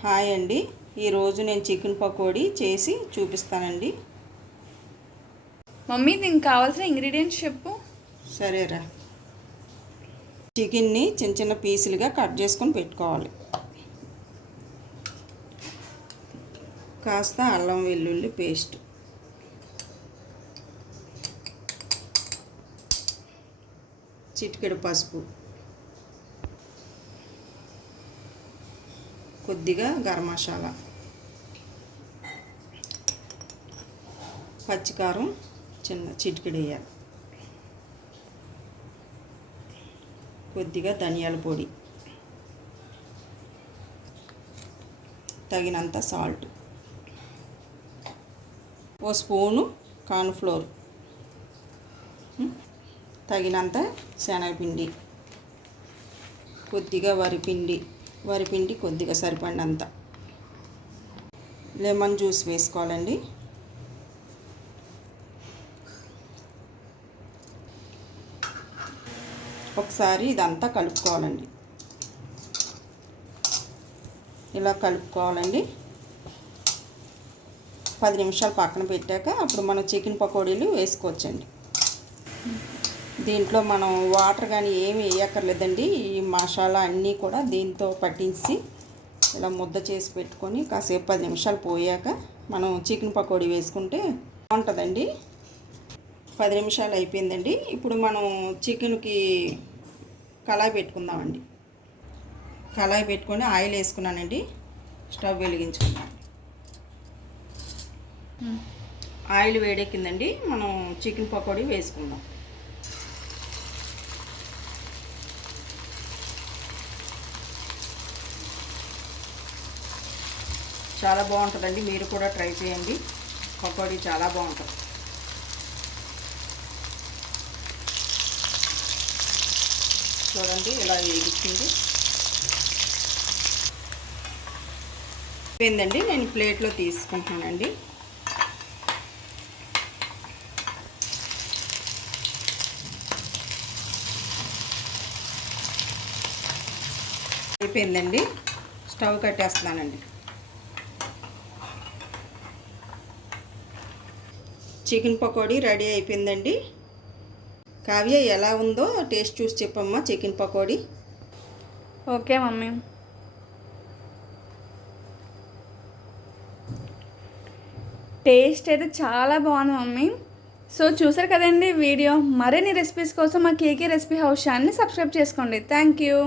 Hi అండి, ఈరోజు నేను చికెన్ పకోడీ చేసి చూపిస్తానండి. మమ్మీ దీనికి కావాల్సిన ఇంగ్రీడియంట్స్ చెప్పు. సరేరా, చికెన్ని చిన్న చిన్న పీసులుగా కట్ చేసుకొని పెట్టుకోవాలి. కాస్త అల్లం వెల్లుల్లి పేస్ట్, చిటికెడు పసుపు, కొద్దిగా గరం మసాలా, పచ్చికారం చిన్న చిటికెడు వేయాలి, కొద్దిగా ధనియాల పొడి, తగినంత సాల్ట్, ఓ స్పూను కార్న్ఫ్లోర్, తగినంత శనగపిండి, కొద్దిగా వరిపిండి కొద్దిగా సరిపడినంత, లెమన్ జ్యూస్ వేసుకోవాలండి. ఒకసారి ఇదంతా కలుపుకోవాలండి. ఇలా కలుపుకోవాలండి. 10 నిమిషాలు పక్కన పెట్టాక అప్పుడు మనం చికెన్ పకోడీలు వేసుకోవచ్చండి. దీంట్లో మనం వాటర్ కానీ ఏమి వేయక్కర్లేదండి. ఈ మసాలా అన్నీ కూడా దీంతో పట్టించి ఇలా ముద్ద చేసి పెట్టుకొని కాసేపు 10 నిమిషాలు పోయాక మనం చికెన్ పకోడీ వేసుకుంటే బాగుంటుందండి. 10 నిమిషాలు అయిపోయిందండి. ఇప్పుడు మనం చికెన్కి కళాయి పెట్టుకుందామండి. కళాయి పెట్టుకొని ఆయిల్ వేసుకున్నానండి. స్టవ్ వెలిగించుకున్నాను. ఆయిల్ వేడెక్కిందండి. మనం చికెన్ పకోడీ వేసుకుందాం. చాలా బాగుంటుందండి, మీరు కూడా ట్రై చేయండి. పకోడీ చాలా బాగుంటుంది. చూడండి ఇలా వేగించింది. అయిపోయిందండి. నేను ప్లేట్లో తీసుకుంటున్నానండి. అయిపోయిందండి. స్టవ్ కట్టేస్తున్నానండి. చికెన్ పకోడీ రెడీ అయిపోయిందండి. కావ్య ఎలా ఉందో టేస్ట్ చూసి చెప్పమ్మా chicken pakodi. Okay mummy. Taste అయితే చాలా బాగుంది మమ్మీ. సో చూసారు కదండి వీడియో. మరిన్ని రెసిపీస్ కోసం మా కేకే రెసిపీ హౌస్ ఛానల్ని సబ్స్క్రైబ్ చేసుకోండి. Thank you.